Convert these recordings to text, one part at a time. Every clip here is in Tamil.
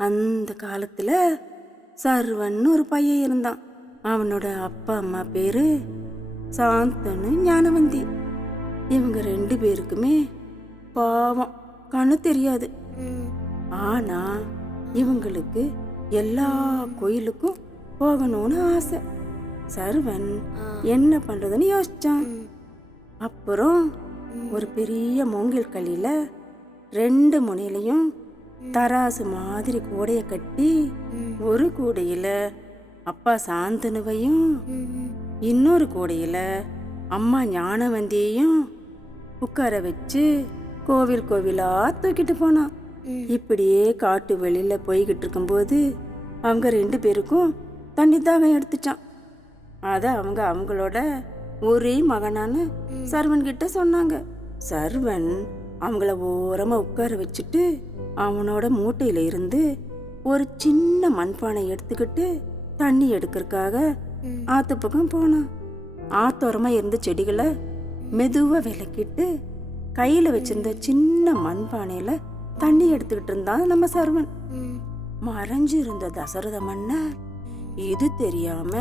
அந்த காலத்துல சர்வன்னு ஒரு பையன் இருந்தான். அவனோட அப்பா அம்மா பேரு சாந்தனு ஞானவந்தி. இவங்க 2 பேருக்குமே பாவம், கண்ணு தெரியாது. ஆனா இவங்களுக்கு எல்லா கோயிலுக்கும் போகணும்னு ஆசை. சர்வன் என்ன பண்றதுன்னு யோசிச்சான். அப்புறம் ஒரு பெரிய மூங்கில் கல்லில 2 முனையிலையும் தராசு மாதிரி கூடைய கட்டி, ஒரு கூடையில அப்பா சாந்தனுவையும் இன்னொரு கூடையில அம்மா ஞானவந்தியையும் உட்கார வச்சு கோவில் கோவிலா தூக்கிட்டு போனான். இப்படியே காட்டு வெளியில போய்கிட்டு இருக்கும்போது அவங்க 2 பேருக்கும் தண்ணி தாகம் எடுத்துச்சான். அத அவங்களோட ஒரே மகனான சர்வன் கிட்ட சொன்னாங்க. சர்வன் அவங்கள ஓரமா உட்கார வச்சுட்டு அவனோட மூட்டையில இருந்து ஒரு சின்ன மண்பானை எடுத்துக்கிட்டு தண்ணி எடுக்கிறதுக்காக ஆத்து பக்கம் போனான். ஆத்தோரமா இருந்த செடிகளை மெதுவா விலக்கிட்டு கையில வச்சிருந்த சின்ன மண்பானையில தண்ணி எடுத்துக்கிட்டு இருந்தான் நம்ம சர்வன். மறைஞ்சு இருந்த தசரத மன்னர் இது தெரியாம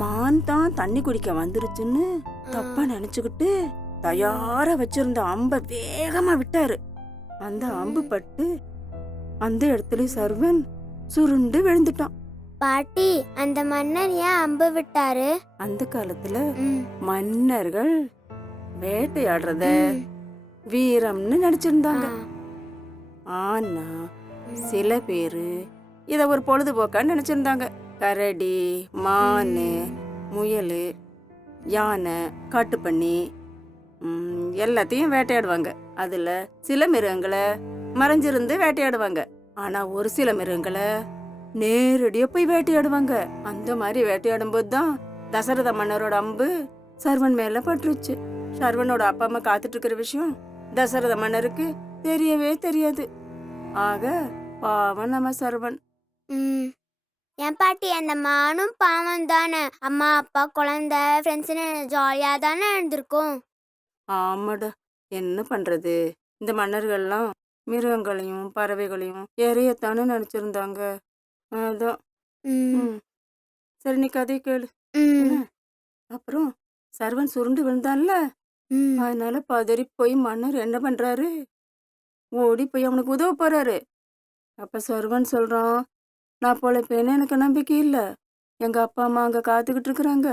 மான் தான் தண்ணி குடிக்க வந்துருச்சுன்னு தப்பா நினைச்சுக்கிட்டு தயாரா வச்சிருந்த அம்ப வேகமா விட்டாரு. அந்த அம்பு பட்டு அந்த இடத்துல சர்வன் சுருண்டு விழுந்துட்டான். பாட்டி, அந்த மன்னர் ஏன் அம்பு விட்டாரு? அந்த காலத்துல மன்னர்கள் வேட்டையாடுறத வீரம்னு நினைச்சிருந்தாங்க. ஆனா சில பேரு இத ஒரு பொழுதுபோக்கான்னு நினைச்சிருந்தாங்க. கரடி, மானு, முயல், யானை, காட்டுப்பன்னி எல்லாத்தையும் வேட்டையாடுவாங்க. அதுல சில மிருகங்களை மறைஞ்சிருந்து வேட்டையாடுவாங்க. ஆனா ஒரு சில மிருகங்களை நேரடியா போய் வேட்டையாடுவாங்க. அந்த மாதிரி வேட்டையாடும் போதுதான் தசரத மன்னரோட அம்பு சர்வன் மேல பட்டுருச்சு. சர்வனோட அப்பா அம்மா காத்துட்டு இருக்கிற விஷயம் தசரத மன்னருக்கு தெரியவே தெரியாது. ஆக பாவம் நம்ம சர்வன். என் பாட்டி, அந்த மானும் பாவம் தானே. அம்மா அப்பா குழந்தை ஃப்ரெண்ட்ஸ்னு ஜாலியா தானே இருந்திருக்கும். ஆமாடா, என்ன பண்றது, இந்த மன்னர்கள்லாம் மிருகங்களையும் பறவைகளையும் எறையத்தானு நினைச்சிருந்தாங்க. அதான். சரி, நீ கதை கேளு. அப்புறம் சர்வன் சுருண்டு விழுந்தான்ல, அதனால பதறி போய் மன்னர் என்ன பண்றாரு, ஓடி போய் அவனுக்கு உதவ போறாரு. அப்ப சர்வன் சொல்றான், நான் பொழைப்பேன்னு எனக்கு நம்பிக்கை இல்ல. எங்க அப்பா அம்மா அங்க காத்துக்கிட்டு இருக்கிறாங்க.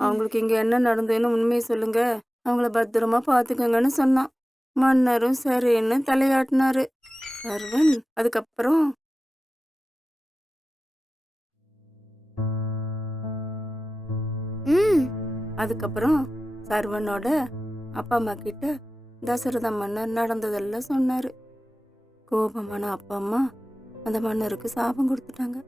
அவங்களுக்கு இங்க என்ன நடந்ததுன்னு உண்மையை சொல்லுங்க, அவங்கள பத்திரமா பாத்துக்கங்கன்னு சொன்னான். மன்னரும் சரின்னு தலையாட்டினாரு. சர்வன் அதுக்கப்புறம் சர்வனோட அப்பா அம்மா கிட்ட தசரத மன்னர் நடந்ததெல்லாம் சொன்னாரு. கோபமான அப்பா அம்மா அந்த மன்னருக்கு சாபம் கொடுத்துட்டாங்க.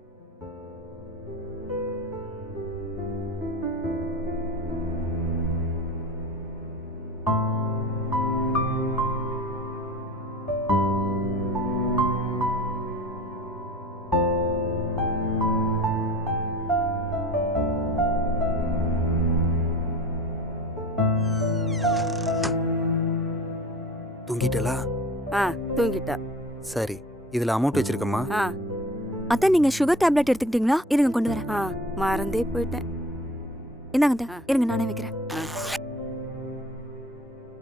தூங்கிட்டலா? தூங்கிட்டா. சரி, இதுல அமௌண்ட் வச்சிருக்கமா? அதான் நீங்க சுகர் டேப்லெட் எடுத்துக்கிட்டீங்களா? இருங்க கொண்டு வரேன். மறந்தே போயிட்டேன். இந்தாங்க, இருங்க நானே வைக்கிறேன்.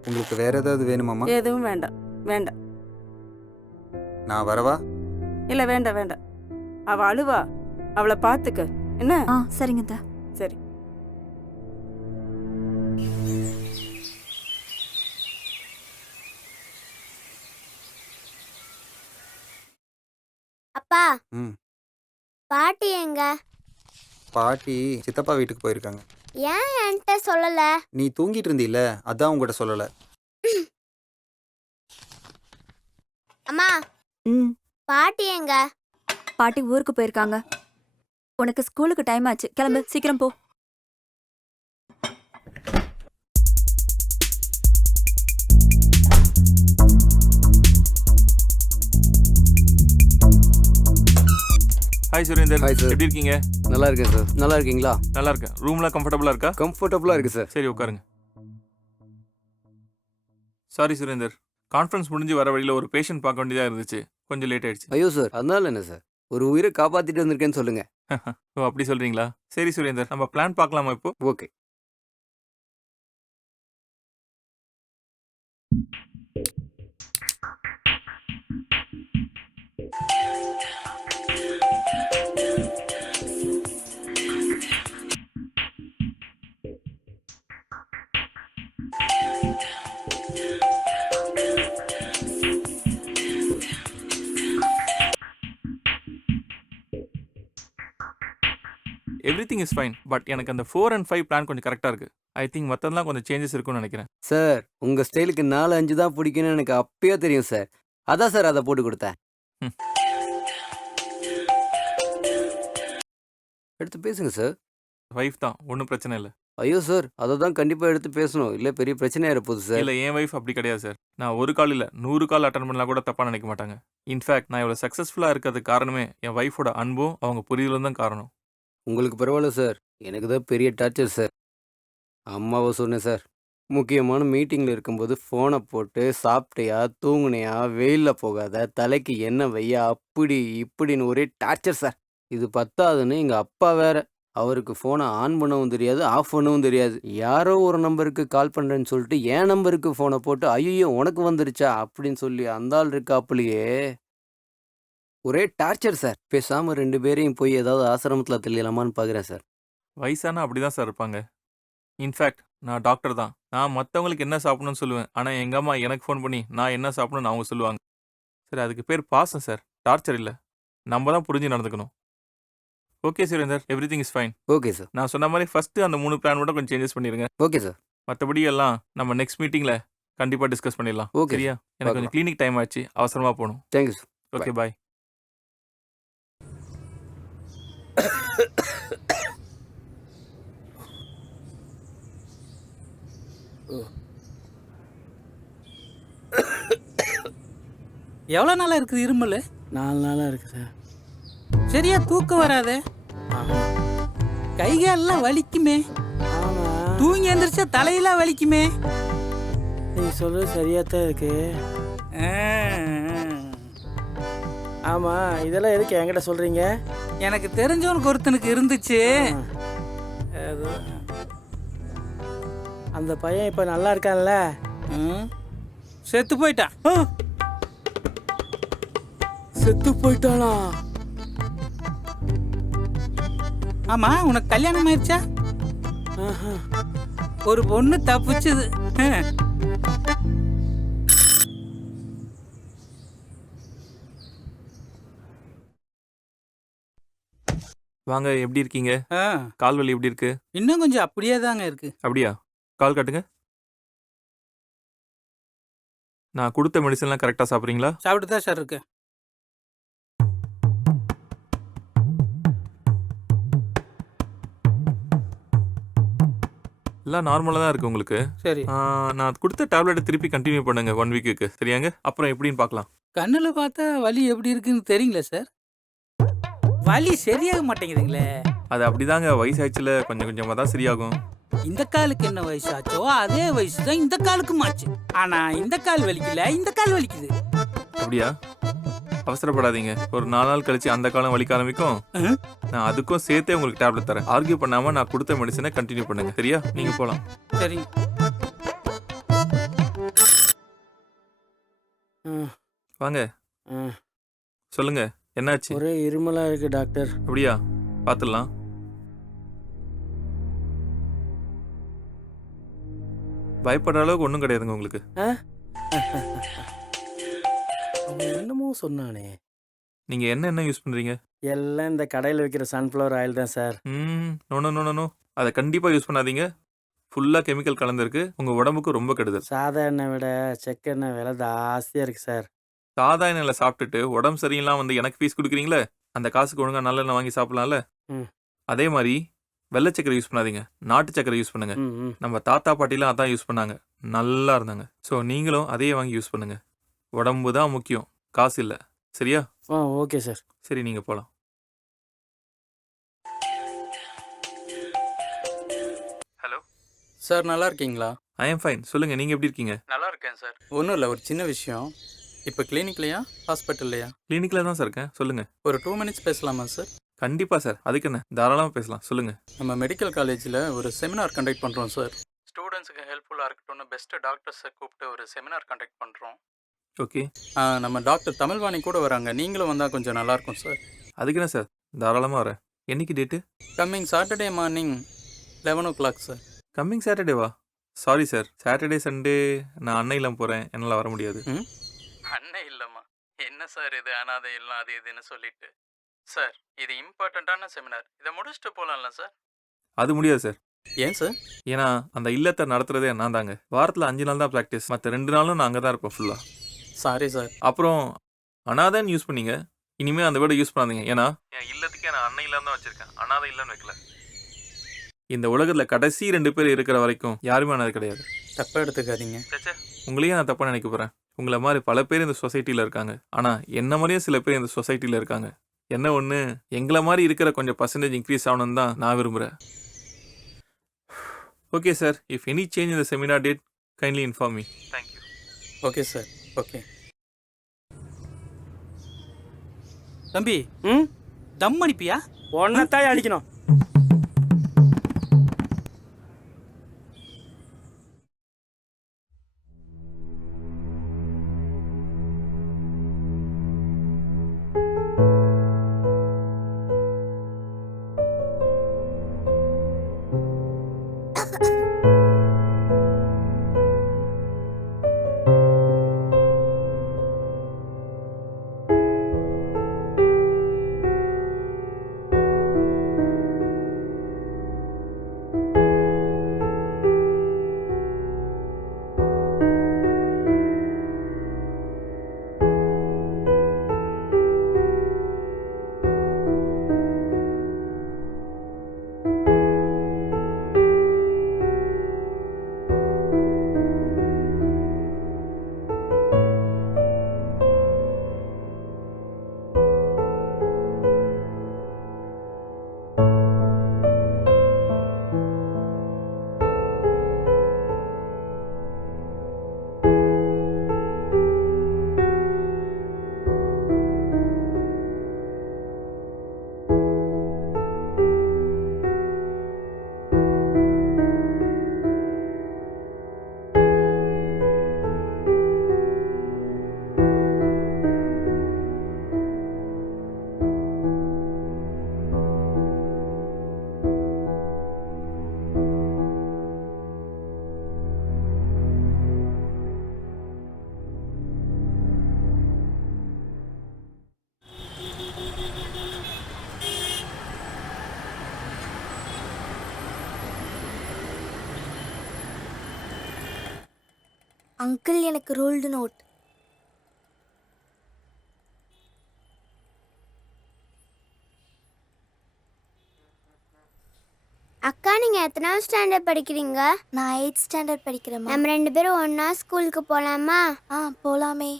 உங்களுக்கு வேற ஏதாவது வேணுமாமா? எதுவும் வேண்டாம். வேண்டாம். நான் வரவா? இல்ல, வேண்டாம் வேண்டாம். அவ அழுவா, அவளை பாத்துக்க. என்ன? சரிங்க. சரி. ம் பாட்டி எங்க? பாட்டி சித்தப்பா வீட்டுக்கு போயிருக்காங்க. ஏன் என்கிட்ட சொல்லல? நீ தூங்கிட்டு இருந்தீல்ல, அதான் உங்ககிட்ட சொல்லலை. அம்மா, ம் பாட்டி எங்க? பாட்டி ஊருக்கு போயிருக்காங்க. உனக்கு ஸ்கூலுக்கு டைம் ஆச்சு, கிளம்பு சீக்கிரம் போ. ஹாய் சுரேந்தர். Hi, sir. எப்படி இருக்கீங்க? நல்லா இருக்கேன் சார். நல்லா இருக்கீங்களா? நல்லா இருக்கேன். ரூம்லாம் கம்ஃபர்டபுளா இருக்கா? கம்ஃபர்டபுளாக இருக்கு சார். சரி உட்காருங்க. சாரி சுரேந்தர், கான்ஃபரன்ஸ் முடிஞ்சு வர வழியில் ஒரு பேஷண்ட் பார்க்க வேண்டியதாக இருந்துச்சு, கொஞ்சம் லேட் ஆயிடுச்சு. ஐயோ சார், அதனால என்ன சார்? ஒரு உயிரை காப்பாத்திட்டு வந்திருக்கேன்னு சொல்லுங்க. ஓ அப்படி சொல்றீங்களா? சரி சுரேந்தர், நம்ம பிளான் பார்க்கலாமா இப்போ? Okay. Everything is fine, but எனக்கு அந்த 4 and 5 பிளான் கொஞ்சம் கரெக்டாக இருக்கு. ஐ திங்க் மற்றதெல்லாம் கொஞ்சம் சேஞ்சஸ் இருக்கும்னு நினைக்கிறேன். சார், உங்க ஸ்டைலுக்கு 4, 5 தான் பிடிக்கும்னு எனக்கு அப்பயே தெரியும் சார். அதான் சார் அதை போட்டு கொடுத்தேன். ம். எடுத்து பேசுங்க சார். வைஃப் தான், ஒன்றும் பிரச்சனை இல்லை. ஐயோ சார், அதை தான் கண்டிப்பாக எடுத்து பேசணும். இல்லை பெரிய பிரச்சனையாக போகுது சார். இல்லை என் வைஃப் அப்படி கிடையாது சார். நான் ஒரு கால் இல்லை 100 கால் அட்டன் பண்ணலாம் கூட தப்பாக நினைக்க மாட்டாங்க. இன்ஃபேக்ட் நான் இவ்வளோ சக்ஸஸ்ஃபுல்லாக இருக்கிறதுக்கு காரணமே என் வைஃபோட அன்பும் அவங்க புரிதலும் தான் காரணம். உங்களுக்கு பரவாயில்ல சார். எனக்கு தான் பெரிய டார்ச்சர் சார். அம்மாவை சொன்னேன் சார். முக்கியமான மீட்டிங்கில் இருக்கும்போது ஃபோனை போட்டு சாப்பிட்டியா, தூங்குனியா, வெயிலில் போகாத, தலைக்கு எண்ணெய் வையா, அப்படி இப்படின்னு ஒரே டார்ச்சர் சார். இது பத்தாதுன்னு எங்கள் அப்பா வேற. அவருக்கு ஃபோனை ஆன் பண்ணவும் தெரியாது, ஆஃப் பண்ணவும் தெரியாது. யாரோ ஒரு நம்பருக்கு கால் பண்ணுறேன்னு சொல்லிட்டு என் நம்பருக்கு ஃபோனை போட்டு ஐயோ உனக்கு வந்துருச்சா அப்படின்னு சொல்லி அந்த ஆள் இருக்காப்புலையே ஒரே டார்ச்சர் சார். பேசாமல் 2 பேரையும் போய் ஏதாவது ஆசிரமத்தில் தெரியலாமான்னு பார்க்குறேன் சார். வயசானா அப்படி தான் சார் இருப்பாங்க. இன்ஃபேக்ட் நான் டாக்டர் தான். நான் மற்றவங்களுக்கு என்ன சாப்பிடணும்னு சொல்லுவேன். ஆனால் எங்கள் அம்மா எனக்கு ஃபோன் பண்ணி நான் என்ன சாப்பிடணும்னு அவங்க சொல்லுவாங்க. சரி, அதுக்கு பேர் பாசம் சார், டார்ச்சர் இல்லை. நம்ம தான் புரிஞ்சு நடந்துக்கணும். Okay Surender, everything is fine. Okay sir. நான் சொன்ன மாதிரி ஃபஸ்ட்டு அந்த 3 பிளான் மட்டும் கொஞ்சம் சேஞ்சஸ் பண்ணிடுங்க. Okay sir. மற்றபடி எல்லாம் நம்ம நெக்ஸ்ட் மீட்டிங்கில் கண்டிப்பாக டிஸ்கஸ் பண்ணிடலாம். ஓகே சரியா? எனக்கு கொஞ்சம் கிளினிக் டைம் ஆச்சு, அவசரமாக போகணும். Thank you sir. Okay bye. எவ்வளோ நாளாக இருக்குது இருமல்? 4 நாளாக இருக்குது சார். சரியா தூக்கம் வராதே, கை காலெல்லாம் வலிக்குமே, ஆமாம், தூங்கி எந்திரிச்சா தலையெல்லாம் வலிக்குமே. நீ சொல்கிறது சரியாக தான் இருக்கு. ஆமாம், இதெல்லாம் எதுக்கு என்கிட்ட சொல்கிறீங்க? எனக்கு தெரிஞ்சவனுக்கு ஒருத்தனுக்கு இருந்துச்சு. அது அந்த பையன் இப்போ நல்லா இருக்கான்ல? செத்து போயிட்டான். செத்து போயிட்டானா? ஆமா, உனக்கு கல்யாணம் ஆயிடுச்சா? ஆஹா. ஒரு பொண்ணு தப்பிச்சுது. வாங்க, எப்படி இருக்கீங்க? ஆ, கால் வலி எப்படி இருக்கு? இன்னும் கொஞ்சம் அப்படியே தாங்க இருக்கு. அப்படியா? கால் காட்டுங்க. நான் கொடுத்த மெடிசன்லாம் கரெக்டாக சாப்பிட்றீங்களா? சாப்பிட்டு தான் சார் இருக்கு. எல்லாம் நார்மலாக தான் இருக்குது உங்களுக்கு. சரி, நான் கொடுத்த டேப்லெட்டை திருப்பி கண்டினியூ பண்ணுங்க 1 வீக்குக்கு. சரியாங்க? அப்புறம் எப்படின்னு பார்க்கலாம். கண்ணுல பார்த்தா வலி எப்படி இருக்குன்னு தெரியுங்களா சார்? வலி சரியாக மாட்டேங்குதுங்களே. அது அப்படிதாங்க, வயசாச்சுல கொஞ்சம் கொஞ்சமாக தான் சரியாகும். இந்த காலுக்கு என்ன வயசாச்சோ அதே வயசு தான் இந்த காலுக்கும் ஆச்சு. ஆனா இந்த கால் வலிக்கல, இந்த கால் வலிக்குது. அப்படியா? அவசரப்படாதீங்க. ஒரு 4 நாள் கழிச்சு அந்த காலம் வலிக்க ஆரம்பிக்கும். நான் அதுக்கும் சேர்த்தே உங்களுக்கு டேப்லெட் தரேன். ஆர்கியூ பண்ணாம நான் கொடுத்த மெடிசனை கண்டினியூ பண்ணுங்க. சரியா? நீங்க போலாம். சரி, வாங்க, ஆ, சொல்லுங்க, என்னாச்சு? ஒரே இருமலாக இருக்குது டாக்டர். அப்படியா? பார்த்துடலாம். பயப்படுற அளவுக்கு ஒன்றும் கிடையாதுங்க உங்களுக்கு. அவன் என்னமோ சொன்னானே. நீங்கள் என்ன யூஸ் பண்ணுறீங்க? எல்லாம் இந்த கடையில் விற்கிற சன்ஃப்ளவர் ஆயில் தான் sir. No no no no no, அதை கண்டிப்பாக யூஸ் பண்ணாதீங்க. ஃபுல்லாக கெமிக்கல் கலந்துருக்கு, உங்கள் உடம்புக்கு ரொம்ப கெடுதல். சாதா எண்ணெய் விட செக்கெண்ணெய் விலை ஜாஸ்தியாக இருக்குது சார். சாதா எண்ணெயில் சாப்பிட்டுட்டு உடம்பு சரியில்லாம் வந்து எனக்கு ஃபீஸ் கொடுக்குறீங்களே, அந்த காசுக்கு ஒழுங்காக நல்லெண்ணெய் வாங்கி சாப்பிடலாம்ல. ம். அதே மாதிரி வெள்ளை சக்கரை யூஸ் பண்ணாதீங்க, நாட்டு சக்கரை யூஸ் பண்ணுங்க. ம் ம் நம்ம தாத்தா பாட்டிலாம் அதான் யூஸ் பண்ணாங்க, நல்லா இருந்தாங்க. ஸோ நீங்களும் அதையே வாங்கி யூஸ் பண்ணுங்க. உடம்பு தான் முக்கியம், காசு இல்லை. சரியா? Okay sir. சரி, நீங்கள் போகலாம். ஹலோ சார், நல்லா இருக்கீங்களா? I am fine. சொல்லுங்கள், நீங்கள் எப்படி இருக்கீங்க? நல்லா இருக்கேன் சார். ஒன்றும் இல்லை, ஒரு சின்ன விஷயம். இப்போ கிளினிக்லையா ஹாஸ்பிட்டல்லையா? கிளினிக்கில் தான் சார் இருக்கேன், சொல்லுங்கள். ஒரு 2 மினிட்ஸ் பேசலாமா சார்? கண்டிப்பாக சார், அதுக்கு என்ன, தாராளமாக பேசலாம், சொல்லுங்கள். நம்ம மெடிக்கல் காலேஜில் ஒரு செமினார் கண்டக்ட் பண்ணுறோம் சார். ஸ்டூடெண்ட்ஸுக்கு ஹெல்ப்ஃபுல்லாக இருக்கட்டும்னு பெஸ்ட்டு டாக்டர்ஸை கூப்பிட்டு ஒரு செமினார் கண்டக்ட் பண்ணுறோம். ஓகே. நம்ம டாக்டர் தமிழ்வாணி கூட வராங்க. நீங்களும் வந்தால் கொஞ்சம் நல்லாயிருக்கும் சார். அதுக்கு என்ன சார், தாராளமாக வரேன். என்னைக்கு date? Coming Saturday morning 11 o'clock sir. Coming சாட்டர்டேவா? சாரி சார், சாட்டர்டே சண்டே நான் அன்னை இல்லம் போகிறேன், என்னால் வர முடியாது. அண்ணே இல்லைம்மா, என்ன சார் இது அனாதை இல்லை அது இதுன்னு சொல்லிட்டு. சார், இது இம்பார்ட்டண்ட்டான செமினார், இதை முடிச்சுட்டு போகலாம்ல சார்? அது முடியாது சார். ஏன் சார்? ஏன்னா அந்த இல்லத்தை நடத்துறதே நான் தாங்க. வாரத்தில் 5 நாள் தான் ப்ராக்டிஸ், மற்ற 2 நாளும் நான் அங்கே தான் இருப்பேன் ஃபுல்லாக. Sorry sir. அப்புறம் அனாதைன்னு யூஸ் பண்ணீங்க, இனிமேல் அந்த வேர்டை யூஸ் பண்ணாதீங்க. ஏன்னா என் இல்லத்துக்கே நான் அன்னை இல்லம் தான் வச்சுருக்கேன், அனாதை இல்லைன்னு வைக்கல. இந்த உலகத்தில் கடைசி 2 பேர் இருக்கிற வரைக்கும் யாருமே அனாதை கிடையாது. தப்பாக எடுத்துக்காதீங்க. சேச்சே, உங்களையே நான் தப்பாக நினைக்க போகிறேன். உங்களை மாதிரி பல பேர் இந்த சொசைட்டியில் இருக்காங்க, ஆனால் என்ன மாதிரியும் சில பேர் இந்த சொசைட்டியில் இருக்காங்க. என்ன ஒன்று, எங்களை மாதிரி இருக்கிற கொஞ்சம் பர்சன்டேஜ் இன்க்ரீஸ் ஆகணும்னு தான் நான் விரும்புகிறேன். Okay sir, if any change in the seminar date kindly inform me. Thank you. Okay sir, okay. தம்பி, ம் தம் அடிப்பியா? ஒன்னத்தாய் அடிக்கணும். அங்கிள், எனக்கு ரோல்டு நோட். அக்கா, நீங்க எத்தனாவது ஸ்டாண்டர்ட் படிக்கிறீங்க? நான் 8th ஸ்டாண்டர்ட் படிக்கிறேம்மா. நம்ம 2 பேரும் ஒண்ணா ஸ்கூலுக்கு போலாமா? போலாமே.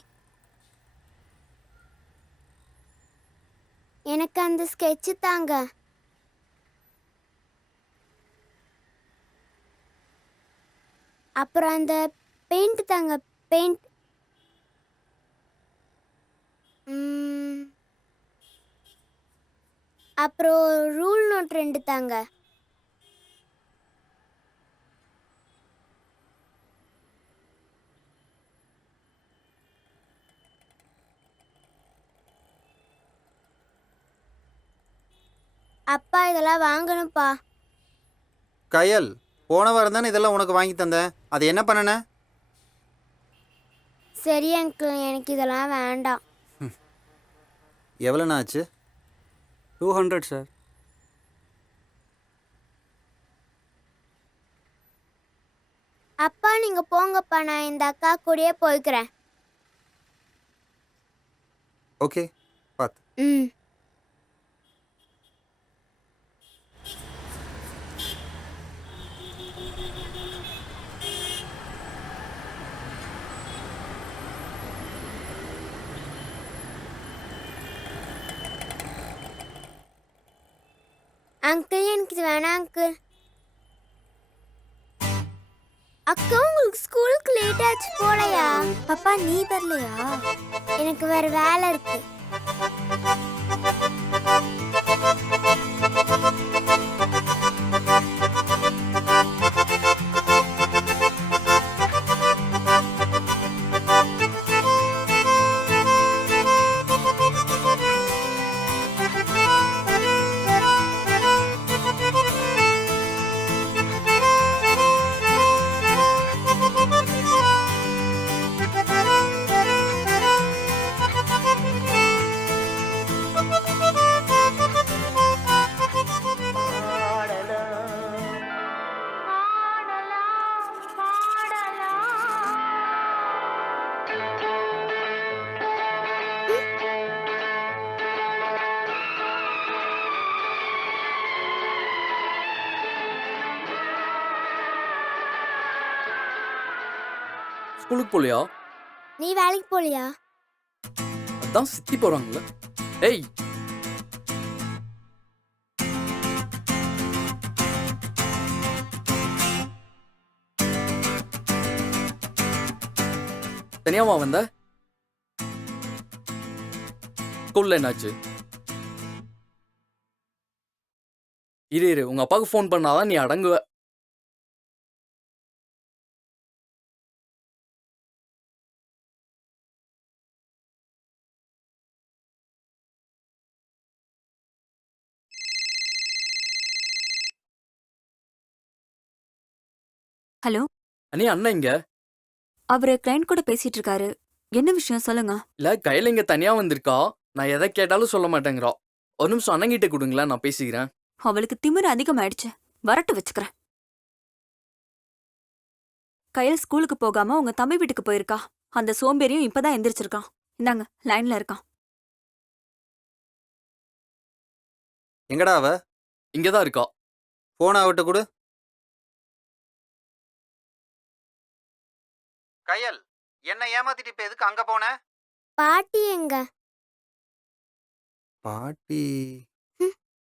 எனக்கு அந்த ஸ்கெட்ச் தாங்க. அப்புறம் அந்த பெயிண்ட் தாங்க, பெயிண்ட். அப்புறம் ரூல் நோட் 2 தாங்க. அப்பா, இதெல்லாம் வாங்கணும்ப்பா. கயல், போன வாரம் தானே இதெல்லாம் உனக்கு வாங்கி தந்தேன், அது என்ன பண்ணன? சரி அங்கிள், எனக்கு இதெல்லாம் வேண்டாம். எவ்வளோண்ணா ஆச்சு? 200 சார். அப்பா நீங்க போங்கப்பா, நான் இந்த அக்கா கூடயே போய்க்கிறேன். ஓகே, பார்த்து. ம். அங்கிள் எனக்கு இது வேணாம் அங்கிள். அக்கா உங்களுக்கு ஸ்கூலுக்கு லேட் ஆச்சு போலையா? அப்பா நீ வரலையா? எனக்கு வேற வேலை இருக்கு. ஸ்கூலுக்கு போலியா? நீ வேலைக்கு போலியா? அதான் சித்தி போறாங்கல்ல. ஏய் தனியாவா வந்த? ஸ்கூல்ல என்னாச்சு? இரு உங்க அப்பாவுக்கு ஃபோன் பண்ணாதான் நீ அடங்குவ. ஹலோ, அண்ணி அண்ணன் இங்க அவரு கிளைண்ட் கூட பேசிட்டு இருக்காரு. என்ன விஷயம் சொல்லுங்க. இல்ல, கையில இங்க தனியா வந்திருக்கா. நான் எதை கேட்டாலும் சொல்ல மாட்டேங்கிறா. ஒரு நிமிஷம் அண்ணங்கிட்ட கொடுங்களேன், நான் பேசிக்கிறேன். அவளுக்கு திமிரு அதிகமாயிடுச்சு. வரட்டு வச்சுக்கிறேன். கையில் ஸ்கூலுக்கு போகாம உங்க தம்பி வீட்டுக்கு போயிருக்கா. அந்த சோம்பேறியும் இப்பதான் எந்திரிச்சிருக்கான். இந்தாங்க, லைன்ல இருக்கான். எங்கடா அவ? இங்கதான் இருக்கா. போன அவட்ட கொடு. கயல், என்ன ஏமாத்திட்டு இப்ப எதுக்கு அங்க போன? பாட்டி எங்க? பாட்டி?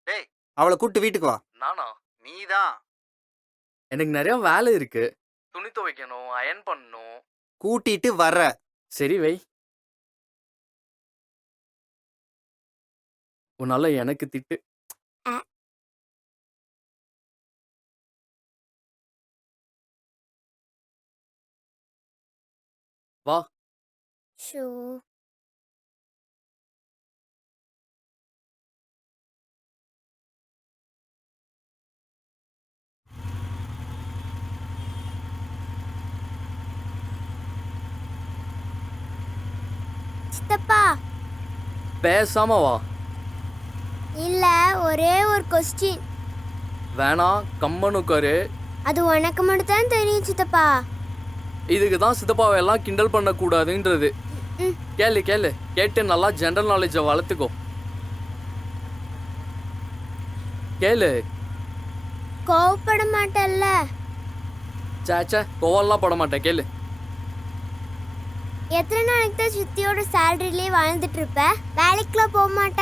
டேய், அவளை கூட்டு வீட்டுக்கு வா. நானா? நீதான். எனக்கு நிறைய வேலை இருக்கு. துணி துவைக்கணும், அயன் பண்ணணும். கூட்டிட்டு வர்ற. சரி வை. உன்னால எனக்கு திட்டு. வா. ஷோ. சித்தப்பா. பேசாம வா. இல்ல, ஒரே ஒரு கொஸ்டின். வேணாம், கம்மன் உட்காரு. அது உனக்கு மட்டும் தான் தெரியும் சித்தப்பா. இதுக்கு தான் சித்தப்பாவை எல்லாம் கிண்டல் பண்ணக்கூடாதுன்றது. கேளு கேளு, கேட்டு நல்லா ஜெனரல் நாலேஜை வளர்த்துக்கோ. கேளு. கோவப்பட மாட்டல்ல? சேச்சே, கோவெல்லாம் பட மாட்டேன், கேளு. எத்தனை நாளைக்கு தான் சித்தியோட சேலரியிலே வாழ்ந்துட்டு இருப்ப? வேலைக்குலாம் போக மாட்ட?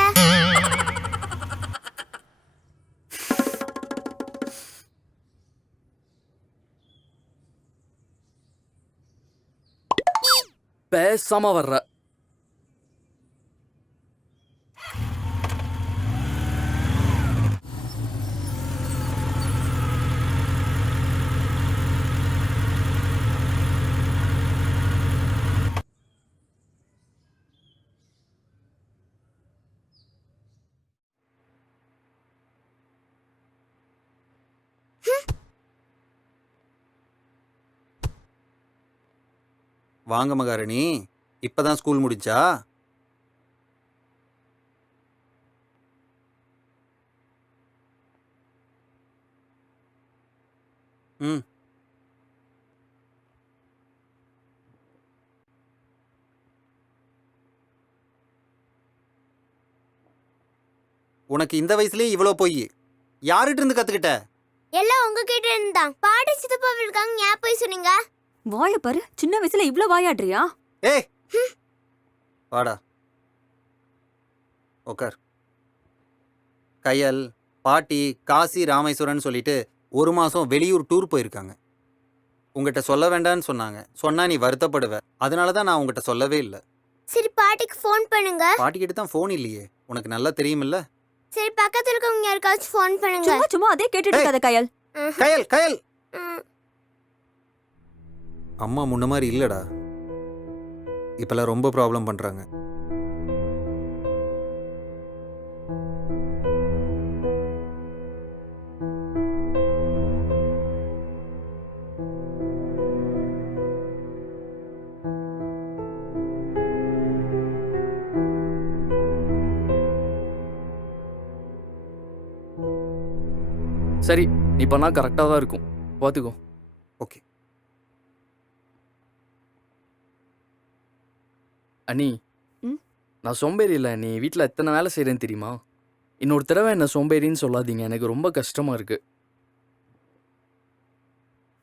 பேசாம வர்ற. வாங்க மகாரணி, இப்பதான் ஸ்கூல் முடிச்சா? ம். உனக்கு இந்த வயசுலயே இவ்வளோ பொய் யார்கிட்ட இருந்து கத்துக்கிட்ட? எல்லாம் உங்ககிட்ட இருந்தான். பாட்டி சித்தப்பா இருக்காங்க, ஏன் போய் சொன்னீங்க? வாய பாரு, சின்ன வயசுல இவ்ளோ வாயாடுறியா? ஏய் வாடா உக்கார். கயல் பாட்டி காசி ராமேஸ்வரன் சொல்லிட்டு 1 மாசம் வெளியூர் டூர் போயிருக்காங்க. உங்ககிட்ட சொல்ல வேண்டாம்னு சொன்னாங்க. சொன்னா நீ வருத்தப்படுவ. அதனால தான் நான் உங்ககிட்ட சொல்லவே இல்லை. சரி, பாட்டிக்கு ஃபோன் பண்ணுங்க. பாட்டிக்கிட்ட தான் ஃபோன் இல்லையே, உனக்கு நல்லா தெரியுமில்ல. சரி, பக்கத்துல இருக்கவங்க யாருக்காச்சும் ஃபோன் பண்ணுங்க. சும்மா சும்மா அதே கேட்டுட்டு இருக்காத கயல். கயல் கயல் ம். அம்மா முன்ன மாதிரி இல்லடா. இப்பெல்லாம் ரொம்ப ப்ராப்ளம் பண்றாங்க. சரி, நீ பண்ணா கரெக்டாக தான் இருக்கும். பார்த்துக்கோ. ஓகே. அண்ணி, ம்? நான் சோம்பேறி இல்லை. நீ வீட்டில் எத்தனை வேலை செய்கிறேன்னு தெரியுமா? இன்னொரு தடவை என்ன சோம்பேறின்னு சொல்லாதீங்க. எனக்கு ரொம்ப கஷ்டமாக இருக்கு.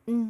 ம்.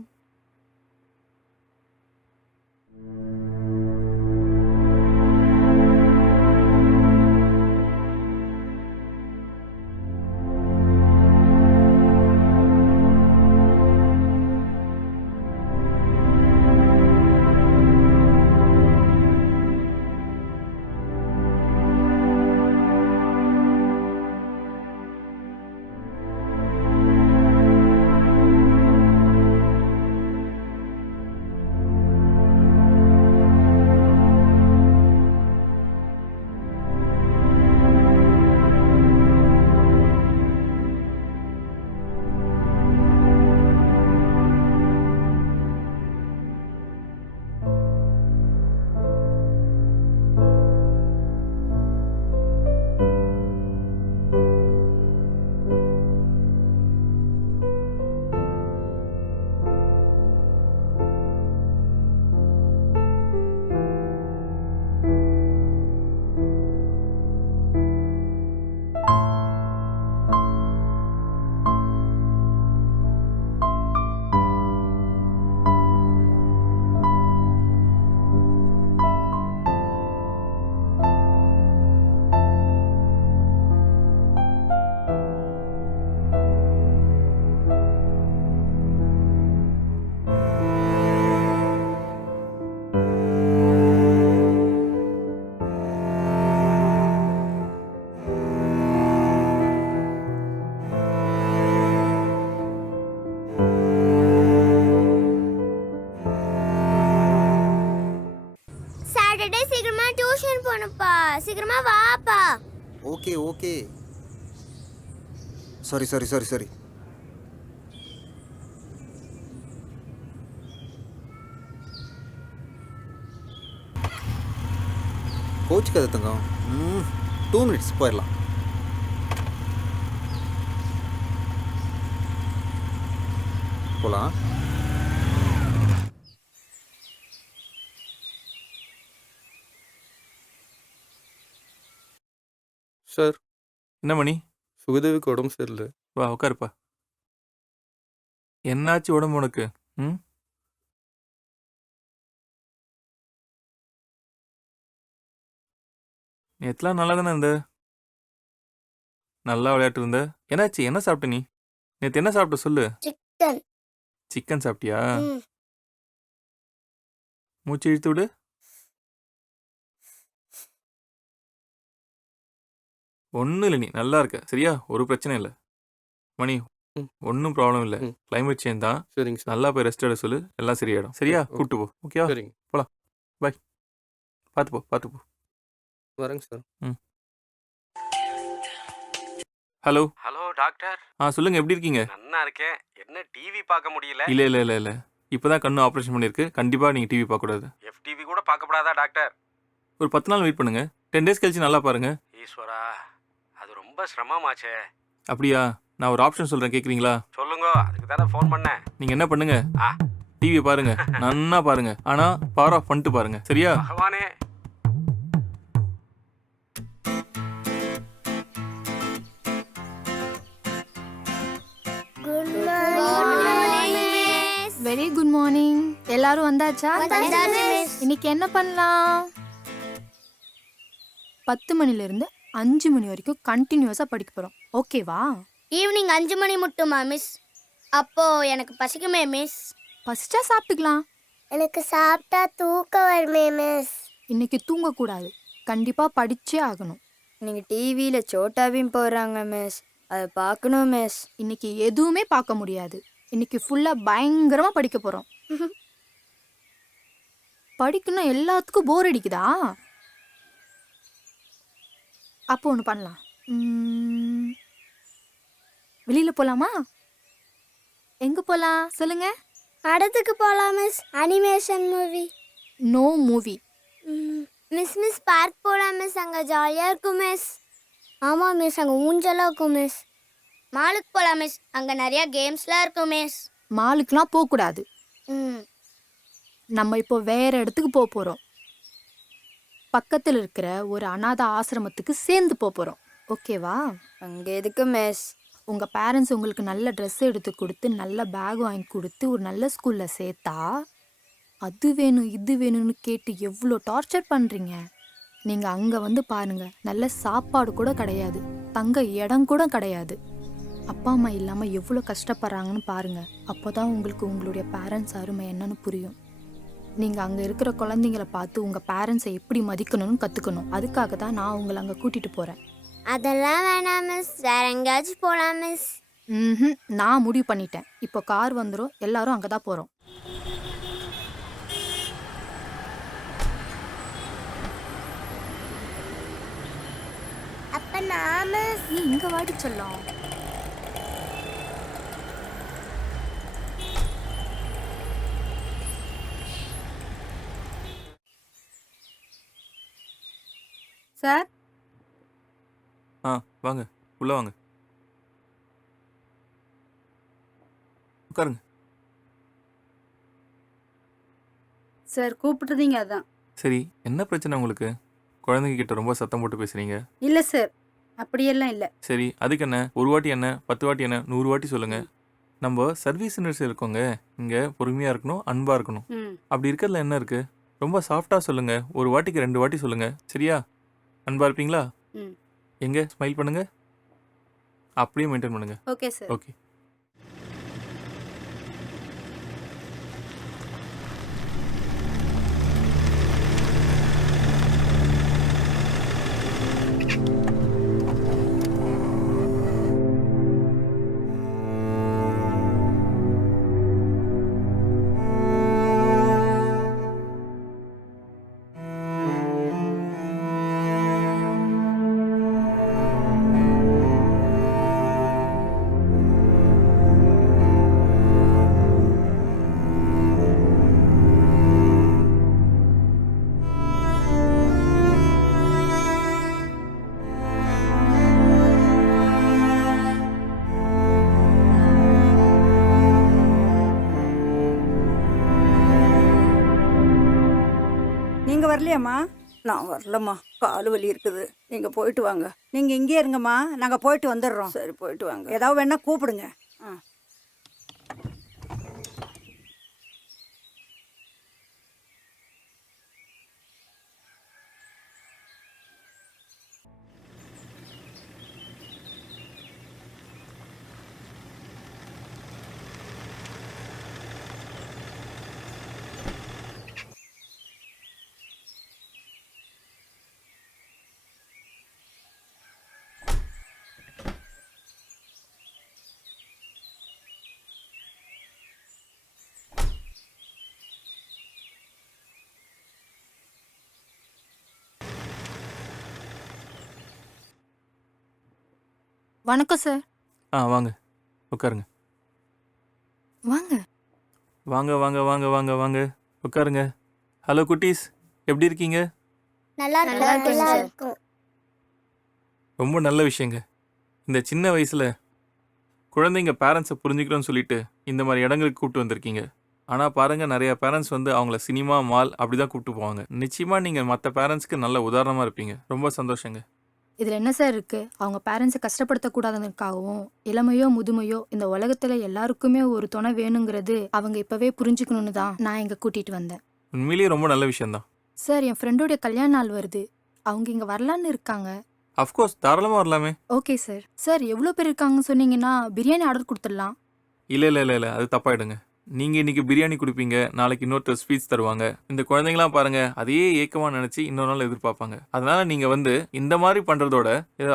சாட்டர்டே சீக்கிரமா டியூஷன் போகணும்ப்பா. சீக்கிரமா வாப்பா. Okay okay. Sorry sorry sorry sorry. Coach கதை தங்கம். 2 மினிட்ஸ் போயிடலாம். போகலாம். சார், என்ன மணி? சுகதேவிக்கு உடம்பு சரியில்லை. வா உட்காருப்பா. என்னாச்சு உடம்பு உனக்கு? ம்? நேற்றுலாம் நல்லா தானே இருந்த? நல்லா விளையாட்டு இருந்த. என்னாச்சு? என்ன சாப்பிட்ட நீ? நேற்று என்ன சாப்பிட்ட சொல்லு. சிக்கன். சிக்கன் சாப்பிட்டியா? ம். மூச்சு இழுத்து விடு. ஒன்றும் இல்லை, நீ நல்லா இருக்க சரியா? ஒரு பிரச்சனை இல்லை மணி. ம். ஒன்றும் ப்ராப்ளம் இல்லை. ம். கிளைமேட் சேஞ்ச் தான். சரிங்க சார். நல்லா போய் ரெஸ்ட் எட சொல்லு, எல்லாம் சரியாயிடும் சரியா? ஓகே. கூப்பிட்டு போ. ஓகேவா? சரிங்க. பாய். பார்த்து போ பார்த்து போ. வரேங்க சார். ஹலோ. Hello doctor. சொல்லுங்க, எப்படி இருக்கீங்க? நன்னா இருக்கேன். என்ன டிவி பார்க்க முடியல? இல்லை இல்லை இல்லை இல்லை, இப்போதான் கண்ணு ஆப்ரேஷன் பண்ணியிருக்கு. கண்டிப்பாக நீங்கள் டிவி பார்க்கக்கூடாது. FTV கூட பார்க்கப்படாதா டாக்டர்? ஒரு 10 நாள் வெயிட் பண்ணுங்க. 10 டேஸ் கழிச்சு நல்லா பாருங்க. ஈஸ்வரா, அது ரொம்ப சிரமமாச்சே. அப்படியா? நான் ஒரு ஆப்ஷன் சொல்கிறேன், கேட்குறீங்களா? சொல்லுங்க, அதுக்கு தானே ஃபோன் பண்ணேன். நீங்கள் என்ன பண்ணுங்க, ஆ. டிவி பாருங்க, நன்னா பாருங்க. ஆனால் பவர் ஆஃப் பண்ணிட்டு பாருங்க, சரியா? பகவானே. Good morning miss. Very good morning. எல்லாரும் வந்தாச்சா? வந்தாச்சு மிஸ். இன்னைக்கு என்ன பண்ணலாம்? 10 மணில இருந்து 5 மணி வரைக்கும் கண்டினியூஸா படிக்க போறோம். ஓகேவா? ஈவினிங் 5 மணி மட்டுமா மிஸ்? அப்போ எனக்கு பசிக்குமே மிஸ். பசிச்சா சாப்பிட்டுக்கலாம். எனக்கு சாப்பிட்டா தூக்கம் வருமே மிஸ். இன்னைக்கு தூங்க கூடாது. கண்டிப்பா படிச்சே ஆகணும். இன்னைக்கு டிவியில சோட்டாவையும் போடுறாங்க மிஸ், அதை பார்க்கணும் மிஸ். இன்னைக்கு எதுவுமே பார்க்க முடியாது. இன்னைக்கு ஃபுல்லா பயங்கரமா படிக்க போறோம். படிக்கணும், எல்லாத்துக்கும் போர் அடிக்குதா? அப்போ ஒன்று பண்ணலாம். வெளியில போலாமா? எங்க போலாம் சொல்லுங்க? படத்துக்கு போலாம் miss. Animation movie. No movie. Miss park போலாம் மிஸ். அங்கே ஜாலியாக இருக்கும் மிஸ். ஆமாம் மிஸ், அங்கே ஊஞ்சலாக இருக்கும் மிஸ். மாலுக்கு போகலாம் மிஸ். அங்கே நிறையா கேம்ஸ்லாம் இருக்கும் மிஸ். மாலுக்கெல்லாம் போகக்கூடாது. ம். நம்ம இப்போ வேற இடத்துக்கு போக போறோம். பக்கத்தில் இருக்கிற ஒரு அனாதை ஆசிரமத்துக்கு சேர்ந்து போக போறோம். ஓகேவா? அங்கே எதுக்கு மிஸ்? உங்க பேரண்ட்ஸ் உங்களுக்கு நல்ல ட்ரெஸ் எடுத்து கொடுத்து நல்ல பேக் வாங்கி கொடுத்து ஒரு நல்ல ஸ்கூல்ல சேர்த்தா அது வேணும் இது வேணும்னு கேட்டு எவ்வளோ டார்ச்சர் பண்றீங்க. நீங்க அங்க வந்து பாருங்க, நல்ல சாப்பாடு கூட கிடையாது, தங்க இடம் கூட கிடையாது. அப்பா அம்மா இல்லாம எவ்வளோ கஷ்டப்படுறாங்கன்னு பாருங்க. அப்போதான் உங்களுக்கு உங்களுடைய பேரண்ட்ஸ் அருமை என்னன்னு புரியும். நீங்க அங்க இருக்கிற குழந்தைங்களை பார்த்து உங்க பேரண்ட்ஸை எப்படி மதிக்கணும்னு கத்துக்கணும். அதுக்காக தான் நான் உங்களை அங்க கூட்டிட்டு போறேன். அதெல்லாம் வேணாம் மிஸ். வேற எங்கேயாச்சும் போகலாம் மிஸ். நான் முடிவு பண்ணிட்டேன். இப்போ கார் வந்துடும், எல்லாரும் அங்கே தான் போகிறோம். அப்போ நான் மிஸ். நீ இங்கே வாடி சொல்லலாம். சார், ஆ வாங்க, உள்ளே வாங்க, உட்காருங்க. சார் கூப்பிட்டுருந்தீங்க அதான். சரி, என்ன பிரச்சனை உங்களுக்கு? குழந்தைங்க கிட்ட ரொம்ப சத்தம் போட்டு பேசுறீங்க. இல்லை சார், அப்படியெல்லாம் இல்லை. சரி, அதுக்கு என்ன? ஒரு வாட்டி என்ன, 10 வாட்டி என்ன, 100 வாட்டி சொல்லுங்க. நம்ம சர்வீஸ் நர்ஸ் இருக்கோங்க, இங்கே பொறுமையாக இருக்கணும், அன்பாக இருக்கணும். அப்படி இருக்கிறதுல என்ன இருக்கு? ரொம்ப சாஃப்டாக சொல்லுங்க. ஒரு வாட்டிக்கு 2 வாட்டி சொல்லுங்க, சரியா? அன்பாக இருப்பீங்களா? எங்க ஸ்மைல் பண்ணுங்க, அப்படியே மெயின்டைன் பண்ணுங்க. Okay sir. ஓகே. நீங்கள் வரலையாம்மா? நான் வரலம்மா, கால் வலி இருக்குது. நீங்கள் போயிட்டு வாங்க. நீங்கள் இங்கே இருங்கம்மா, நாங்கள் போயிட்டு வந்துடுறோம். சரி, போயிட்டு வாங்க. ஏதாவது வேணா கூப்பிடுங்க. வணக்கம் சார். வாங்க, உட்காருங்க. வாங்க வாங்க வாங்க வாங்க வாங்க வாங்க உட்காருங்க. ஹலோ குட்டீஸ், எப்படி இருக்கீங்க? நல்லா இருக்கும். ரொம்ப நல்ல விஷயங்க. இந்த சின்ன வயசில் குழந்தைங்க பேரண்ட்ஸை புரிஞ்சுக்கணும்னு சொல்லிட்டு இந்த மாதிரி இடங்களுக்கு கூப்பிட்டு வந்திருக்கீங்க. ஆனால் பாருங்க, நிறைய பேரண்ட்ஸ் வந்து அவங்கள சினிமா, மால் அப்படி தான் கூப்பிட்டு போவாங்க. நிச்சயமா நீங்கள் மற்ற பேரண்ட்ஸ்க்கு நல்ல உதாரணமாக இருப்பீங்க. ரொம்ப சந்தோஷங்க. இதில் என்ன சார் இருக்குது? அவங்க பேரண்ட்ஸை கஷ்டப்படுத்தக்கூடாதுக்காகவும் இளமையோ முதுமையோ இந்த உலகத்தில் எல்லாருக்குமே ஒரு துணை வேணுங்கிறது அவங்க இப்போவே புரிஞ்சுக்கணுன்னு தான் நான் இங்கே கூட்டிகிட்டு வந்தேன். உண்மையிலேயே ரொம்ப நல்ல விஷயம்தான். சார், என் ஃப்ரெண்டோடைய கல்யாண நாள் வருது. அவங்க இங்கே வரலான்னு இருக்காங்க. அஃப்கோர்ஸ், தாராளமாக வரலாமே. Okay sir. சார், எவ்வளோ பேர் இருக்காங்கன்னு சொன்னீங்கன்னா பிரியாணி ஆர்டர் கொடுத்துடலாம். இல்லை, அது தப்பாயிடுங்க. நீங்கள் இன்னைக்கு பிரியாணி கொடுப்பீங்க, நாளைக்கு இன்னொருத்தர் ஸ்வீட்ஸ் தருவாங்க. இந்த குழந்தைங்களாம் பாருங்க, அதையே ஏக்கமாக நினச்சி இன்னொரு நாள் எதிர்பார்ப்பாங்க. அதனால நீங்கள் வந்து இந்த மாதிரி பண்ணுறதோட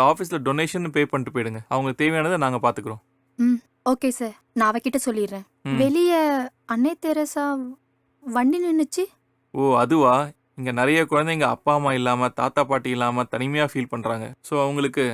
ஆஃபீஸில் டொனேஷன் பே பண்ணிட்டு போயிடுங்க. அவங்களுக்கு தேவையானதை நாங்கள் பார்த்துக்குறோம். ம், ஓகே சார். நான் அவகிட்ட சொல்லிடுறேன். ம். வெளியே அன்னை தெரசா வண்டி நின்றுச்சு. ஓ, அதுவா? இங்கே நிறைய குழந்தைங்க அப்பா அம்மா இல்லாமல், தாத்தா பாட்டி இல்லாமல் தனிமையாக ஃபீல் பண்ணுறாங்க. ஸோ அவங்களுக்கு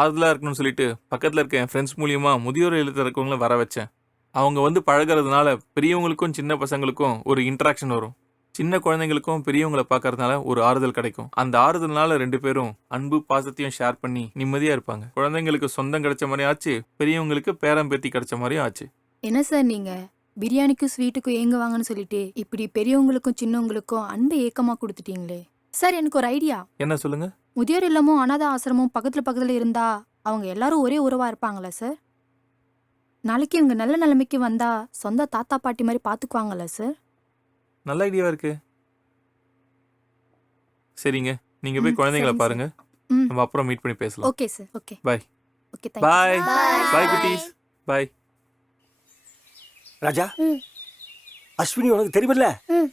ஆறுதலாக இருக்கணும்னு சொல்லிட்டு பக்கத்தில் இருக்க என் ஃப்ரெண்ட்ஸ் மூலியமாக முதியோர் இல்லத்தில் இருக்கவங்கள வர வச்சேன். அவங்க வந்து பழகிறதுனால பெரியவங்களுக்கும் சின்ன பசங்களுக்கும் ஒரு இன்ட்ராக்ஷன் வரும். சின்ன குழந்தைங்களுக்கும் பெரியவங்களை பார்க்கறதுனால ஒரு ஆறுதல் கிடைக்கும். அந்த ஆறுதல்னால 2 பேரும் அன்பு பாசத்தையும் ஷேர் பண்ணி நிம்மதியாக இருப்பாங்க. குழந்தைங்களுக்கு சொந்தம் கிடைச்ச மாதிரி ஆச்சு, பெரியவங்களுக்கு பேரம்பேத்தி கிடைச்ச மாதிரியும் ஆச்சு. என்ன சார் நீங்கள் பிரியாணிக்கும் ஸ்வீட்டுக்கும் ஏங்குவாங்கன்னு சொல்லிட்டு இப்படி பெரியவங்களுக்கும் சின்னவங்களுக்கும் அன்பு ஏக்கமாக கொடுத்துட்டீங்களே. சார், எனக்கு ஒரு ஐடியா. என்ன சொல்லுங்க? முதியோர் இல்லமும் அனாதை ஆசிரமும் பக்கத்தில் இருந்தா அவங்க எல்லாரும் ஒரே உறவாக இருப்பாங்களா சார்? நாளைக்கு இவங்க நல்ல நிலைமைக்கு வந்தா சொந்த தாத்தா பாட்டி மாதிரி பார்த்துக்குவாங்களா சார்? நல்ல ஐடியாவா இருக்கு. சரிங்க, நீங்கள் போய் ம், குழந்தைங்களை சரிங்க பாருங்க. சார். ம், நம்ம அப்புறம் மீட் பண்ணி பேசலாம். Okay sir. ஓகே. பாய். ஓகே, பாய். தேங்க்யூ. பாய் குட்டீஸ். பாய். ராஜா, ம். அஸ்வினி உனக்கு தெரியுமில்ல? ம்.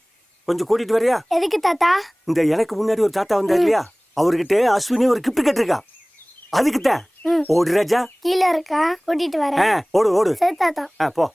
கொஞ்சம் கூட்டிட்டு வரியா? எதுக்கு தாத்தா? இந்த எனக்கு முன்னாடி ஒரு தாத்தா வந்தார் இல்லையா, அவர்கிட்ட அஸ்வினி ஒரு கிஃப்ட் கேட்டிருக்கா. அதுக்குத்தான். ம். ஓடு ராஜா. கீழே இருக்கா, கூட்டிட்டு வரேன். ஓடு ஓடு. சரி தாத்தா. போ.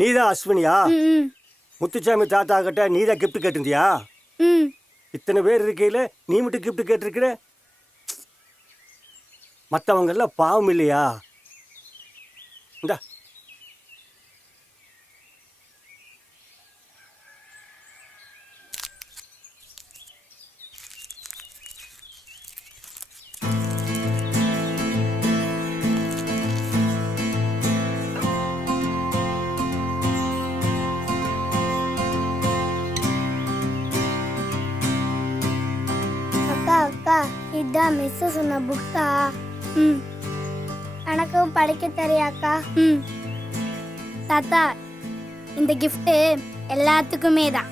நீதான் அஸ்வினியா? ம். முத்துச்சாமி தாத்தா கிட்ட நீதான் கிஃப்ட் கேட்டிருந்தியா? ம். இத்தனை பேர் இருக்கையில நீ மட்டும் கிஃப்ட் கேட்டிருக்கிற. மற்றவங்க எல்லாம் பாவம் இல்லையா? இந்தா. அக்கா அக்கா, இதான் மிஸ் சொன்ன புக்கா? ம். எனக்கும் படிக்க தெரியாக்கா? ம். தாத்தா, இந்த gift எல்லாத்துக்குமே தான்.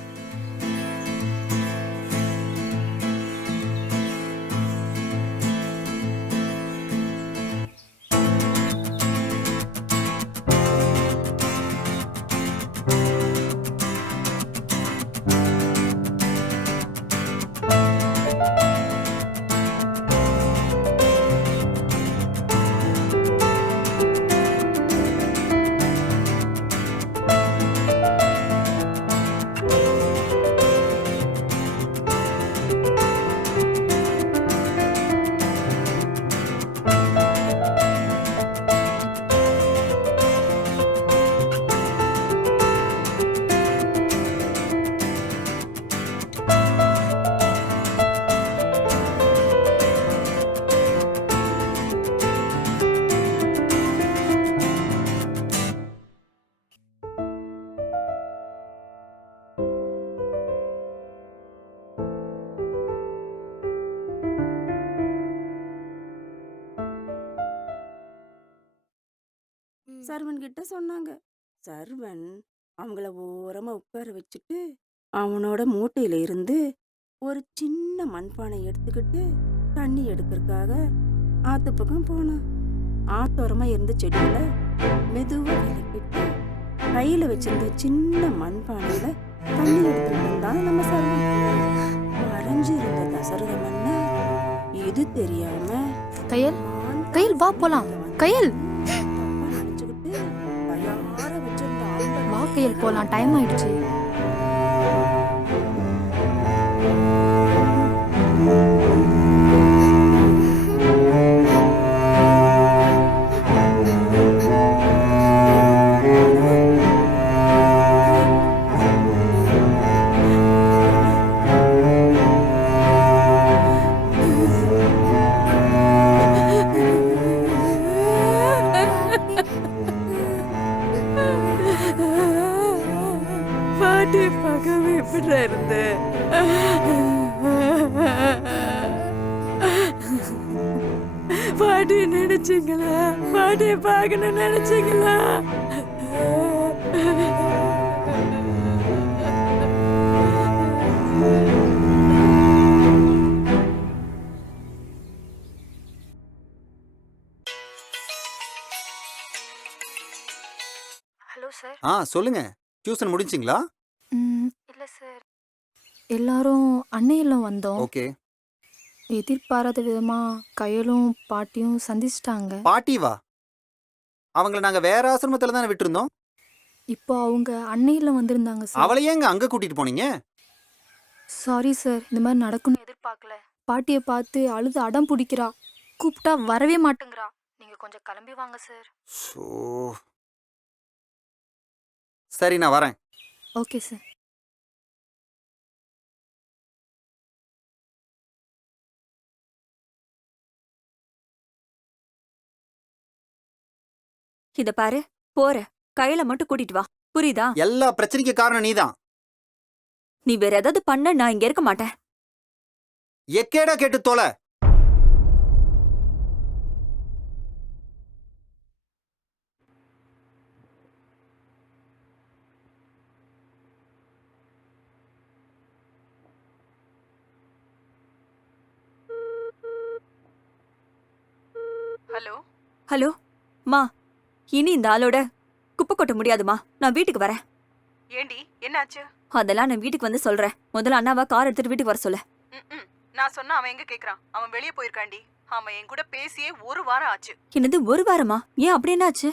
சர்வன் கிட்ட சொன்னாங்க. சர்வன் அவங்கள ஓரமா உட்கார வச்சுட்டு அவனோட மூட்டையில இருந்து ஒரு சின்ன மண்பானை எடுத்துக்கிட்டு தண்ணி எடுக்கிறதுக்காக ஆத்து பக்கம் போனான். ஆத்தோரமா இருந்த செடியில மெதுவா விலக்கிட்டு கையில வச்சிருந்த சின்ன மண்பானையில தண்ணி எடுத்துட்டு தான் நம்ம சர்வம் மறைஞ்சு இருந்த தசரத மன்னர் இது தெரியாம கையல் கையல் வா போலாம். கையல் தப்பா நினைச்சுக்கிட்டு தயார வச்சிருந்த ஆம்பளை வா கையல் போலாம், டைம் ஆயிடுச்சு. பாட்டி பக்கம் எப்படி இருந்து பாட்டி நினைச்சீங்களா? பாட்டியை பார்க்கணும் நினைச்சீங்களா? Hello sir. சொல்லுங்க. டியூஷன் முடிஞ்சிங்களா? இல்லை சார், எல்லாரும் அன்னையிலும் வந்தோம். ஓகே. எதிர்பாராத விதமா கையலும் பாட்டியும் சந்திச்சிட்டாங்க. பாட்டி வா? அவங்கள நாங்க வேற ஆசிரமத்துல தானே விட்டுருந்தோம். இப்போ அவங்க அன்னையில வந்திருந்தாங்க சார். அவளை ஏங்க அங்க கூட்டிட்டு போனீங்க? சாரி சார், இந்த மாதிரி நடக்கும்னு எதிர்பார்க்கல. பாட்டியை பார்த்து அழுது அடம் பிடிக்கிறா, கூப்பிட்டா வரவே மாட்டேங்கிறா. நீங்க கொஞ்சம் கிளம்பி வாங்க சார். ஸோ சரி, நான் வரேன். Okay sir. இத பாரு, போற கையில மட்டும் கூட்டிட்டு வா, புரியுதா? எல்லா பிரச்சனைக்கு காரணம் நீதான். நீ வேற ஏதாவது பண்ண நான் இங்க இருக்க மாட்டேன். எக்கேடா கேட்டு தொலை. ஹலோ ஹலோ மா, இனி இந்த ஆளோட குப்பை கொட்ட முடியாதுமா. நான் வீட்டுக்கு வரேன். ஏண்டி என்னாச்சு? அதெல்லாம் நான் வீட்டுக்கு வந்து சொல்றேன். முதல்ல அண்ணாவா கார் எடுத்துட்டு வீட்டுக்கு வர சொல்லு. நான் சொன்னா அவன் எங்க கேக்குறான்? அவன் வெளியே போயிருக்காண்டி. அவன் என் கூட பேசியே 1 வாரம் ஆச்சு. என்னது 1 வாரமா? ஏன் அப்படி என்னாச்சு?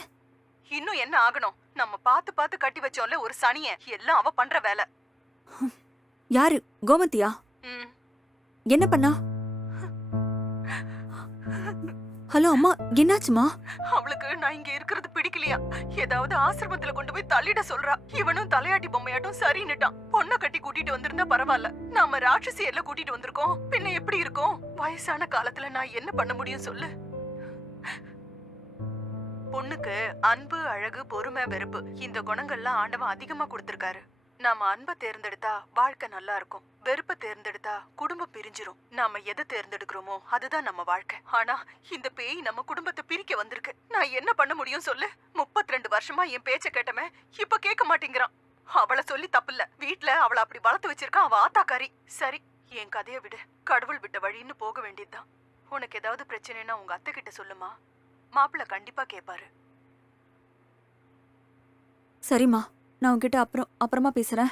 இன்னும் என்ன ஆகணும்? நம்ம பார்த்து பார்த்து கட்டி வச்சோம்ல ஒரு சனிய, எல்லாம் அவ பண்ற வேலை. யாரு? கோமதியா? என்ன பண்ணா? ஹலோ அம்மா, என்னாச்சுமா? அவளுக்கு நான் இங்க இருக்கிறது பிடிக்கலையா? ஏதாவது ஆசிரமத்துல கொண்டு போய் தள்ளிட சொல்றா. இவனும் தலையாட்டி பொம்மையாட்டும் சரின்னுட்டான். பொண்ணை கட்டி கூட்டிட்டு வந்திருந்தா பரவாயில்ல. நாம ராட்சசி எல்லாம் கூட்டிட்டு வந்திருக்கோம். பின்ன எப்படி இருக்கும்? வயசான காலத்துல நான் என்ன பண்ண முடியும் சொல்லு? பொண்ணுக்கு அன்பு, அழகு, பொறுமை, வெறுப்பு இந்த குணங்கள்லாம் ஆண்டவன் அதிகமா கொடுத்திருக்காரு. நாம அன்பை தேர்ந்தெடுத்தா வாழ்க்கை நல்லா இருக்கும். வெறுப்பை தேர்ந்தெடுத்தா குடும்பம் பிரிஞ்சிரும். நாம எதை தேர்ந்தெடுக்கிறோமோ அதுதான் நம்ம வாழ்க்கை. ஆனா இந்த பேய் நம்ம குடும்பத்தை பிரிக்க வந்திருக்கு. நான் என்ன பண்ண முடியும் சொல்லு? 32 வருஷமா என் பேச்ச கேட்டமே இப்ப கேட்க மாட்டேங்கிறான். அவளை சொல்லி தப்பில்ல. வீட்டுல அவளை அப்படி வளர்த்து வச்சிருக்கான் அவ ஆத்தாக்காரி. சரி, என் கதைய விடு. கடவுள் விட்ட வழின்னு போக வேண்டியதுதான். உனக்கு ஏதாவது பிரச்சனைன்னா உங்க அத்தை கிட்ட சொல்லுமா. மாப்பிள்ள கண்டிப்பா கேட்பாரு. சரிம்மா, நான் உன்கிட்ட அப்புறமா பேசுறேன்.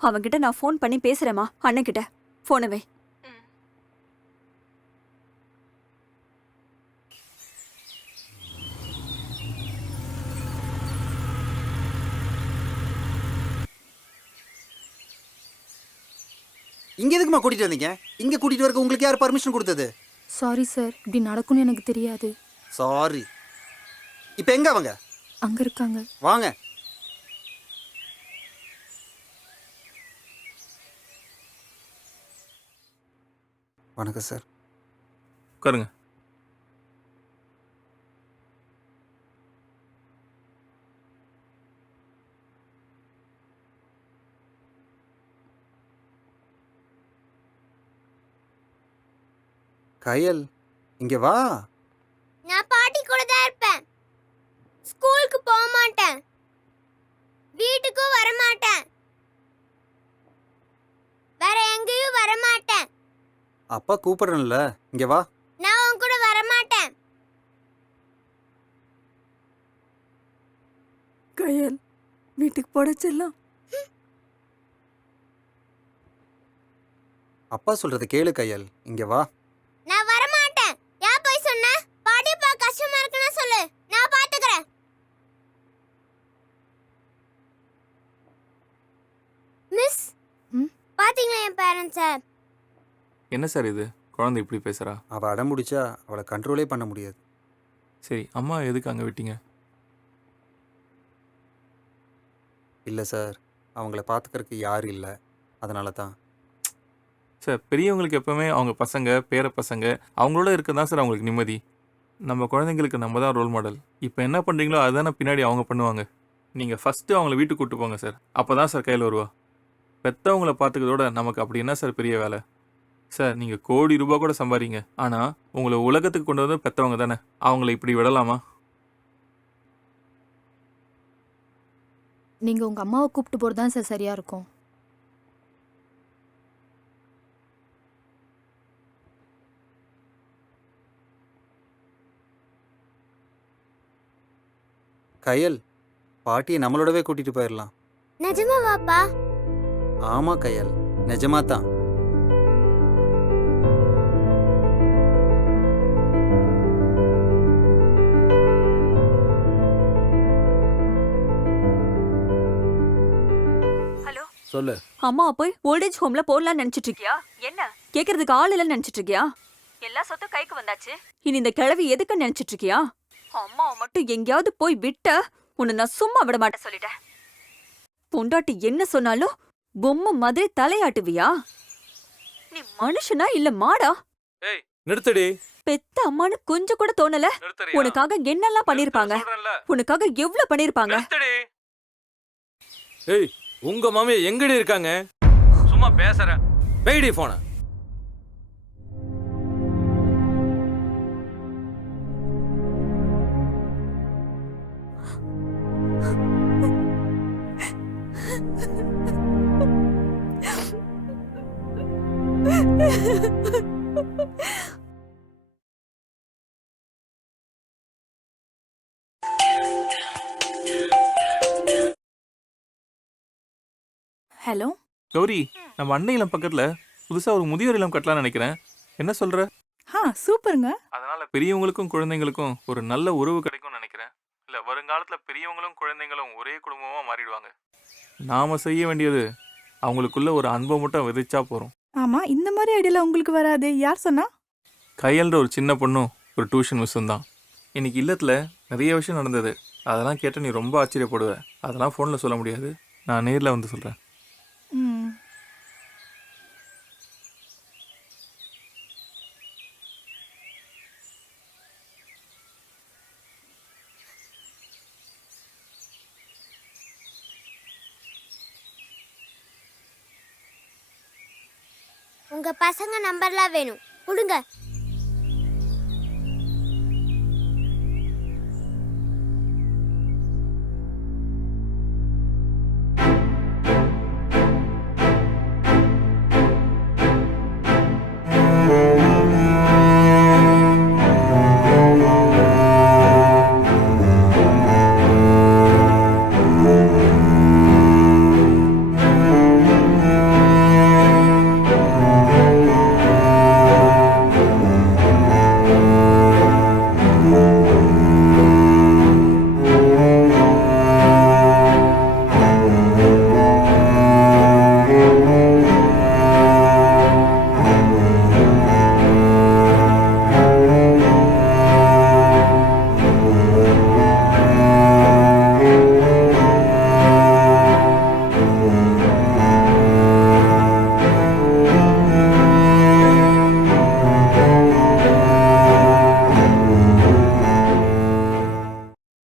அவன்கிட்ட நான் ஃபோன் பண்ணி பேசுறேம்மா. அண்ணன் கிட்ட போனை வை. இங்க எதுக்குமா கூட்டிட்டு வந்தீங்க? இங்க கூட்டிட்டு வரக்கு உங்களுக்கு யார் பர்மிஷன் கொடுத்தது? சாரி சார், இப்படி நடக்கும்னு எனக்கு தெரியாது. சாரி. இப்ப எங்க அவங்க? அங்க இருக்காங்க. வாங்க. வணக்கம் சார். உட்காருங்க. கயல், இங்க வா. நான் பாட்டி கூட தான் இருப்பேன். ஸ்கூலுக்கு போக மாட்டேன். வீட்டுக்கும் வர மாட்டேன். வேற எங்கேயும் வர மாட்டேன். அப்பா கூப்பிடுறேன்ல, இங்க வா. நான் உன் கூட வர மாட்டேன். கயல், வீட்டுக்கு போட செல்லம். அப்பா சொல்றது கேளு கையல், இங்க வா. நான் வர மாட்டேன். ஏன் போய் சொன்ன? பாட்டிப்பா கஷ்டமா இருக்குன்னா சொல்லு, நான் பாத்துக்கறேன். மிஸ், பாத்தீங்களா என் பேரண்ட்ஸ? என்ன சார் இது, குழந்தை இப்படி பேசுறா? அவ அடம் முடிச்சா அவளை கண்ட்ரோலே பண்ண முடியாது. சரி, அம்மா எதுக்கு அங்கே விட்டீங்க? இல்லை சார், அவங்கள பார்த்துக்கறதுக்கு யாரும் இல்லை, அதனால தான். சார், பெரியவங்களுக்கு எப்பவுமே அவங்க பசங்க, பேர பசங்க அவங்களோட இருக்க தான் சார் அவங்களுக்கு நிம்மதி. நம்ம குழந்தைங்களுக்கு நம்ம தான் ரோல் மாடல். இப்போ என்ன பண்ணுறீங்களோ அதுதானே பின்னாடி அவங்க பண்ணுவாங்க. நீங்கள் ஃபஸ்ட்டு அவங்கள வீட்டுக்கு கூப்பிட்டு போங்க சார், அப்போ தான் சார் கையில் வருவா. பெற்றவங்கள பார்த்துக்கிறதோட நமக்கு அப்படி என்ன சார் பெரிய வேலை? சார், நீங்கள் கோடி ரூபா கூட சம்பாதிங்க, ஆனால் உங்களை உலகத்துக்கு கொண்டு வந்து பெற்றவங்க தானே, அவங்கள இப்படி விடலாமா? நீங்க உங்க அம்மாவை கூப்பிட்டு போறது தான் சார் சரியா இருக்கும். கையல், பாட்டியை நம்மளோடவே கூட்டிட்டு போயிடலாம். நிஜமா வாப்பா? ஆமா கையல், நிஜமா தான். ஹலோ, சொல்லு. அம்மா போய் ஓல்டேஜ் ஹோம்ல போடலாம்னு நினைச்சிட்டு இருக்கியா? என்ன கேக்குறதுக்கு ஆள் இல்லைன்னு நினைச்சிட்டு இருக்கியா? எல்லா சொத்தும் கைக்கு வந்தாச்சு, இனி இந்த கிழவி எதுக்கு நினைச்சிட்டு இருக்கியா? அம்மாவை மட்டும் எங்கேயாவது போய் விட்ட உன்னை நான் சும்மா விட மாட்டேன் சொல்லிட்டேன். பொண்டாட்டி என்ன சொன்னாலும் பொம்மை மாதிரி தலையாட்டுவியா? நீ மனுஷனா இல்ல மாடா? ஏய், நிறுத்தடி. பெத்த அம்மானு கொஞ்சம் கூட தோணல? உனக்காக என்னெல்லாம் பண்ணிருப்பாங்க, உனக்காக எவ்வளவு பண்ணிருப்பாங்க. ஏய், உங்க மாமியா எங்கடி இருக்காங்க? சும்மா பேசுற, வெயிடி போன. ஹலோ, கௌரி, நம்ம அன்னை இல்லம் பக்கத்துல புதுசா ஒரு முதியோர் இல்லம் கட்டலாம்னு நினைக்கிறேன். என்ன சொல்ற? சூப்பருங்க. அதனால பெரியவங்களுக்கும் குழந்தைங்களுக்கும் ஒரு நல்ல உறவு கிடைக்கும்னு நினைக்கிறேன். இல்ல, வருங்காலத்துல பெரியவங்களும் குழந்தைங்களும் ஒரே குடும்பமா மாறிடுவாங்க. நாம செய்ய வேண்டியது அவங்களுக்குள்ள ஒரு அன்பை மட்டும் விதைச்சா போறோம். ஆமா, இந்த மாதிரி ஐடியால உங்களுக்கு வராது. யார் சொன்னா? கையல்ற ஒரு சின்ன பொண்ணும் ஒரு டியூஷன் மிஸ்ஸும் தான். இன்னைக்கு இல்லத்துல நிறைய விஷயம் நடந்தது. அதெல்லாம் கேட்டு நீ ரொம்ப ஆச்சரியப்படுவ. அதெல்லாம் ஃபோனில் சொல்ல முடியாது, நான் நேரில் வந்து சொல்கிறேன். உங்க பசங்க நம்பர்லாம் வேணும், கொடுங்க.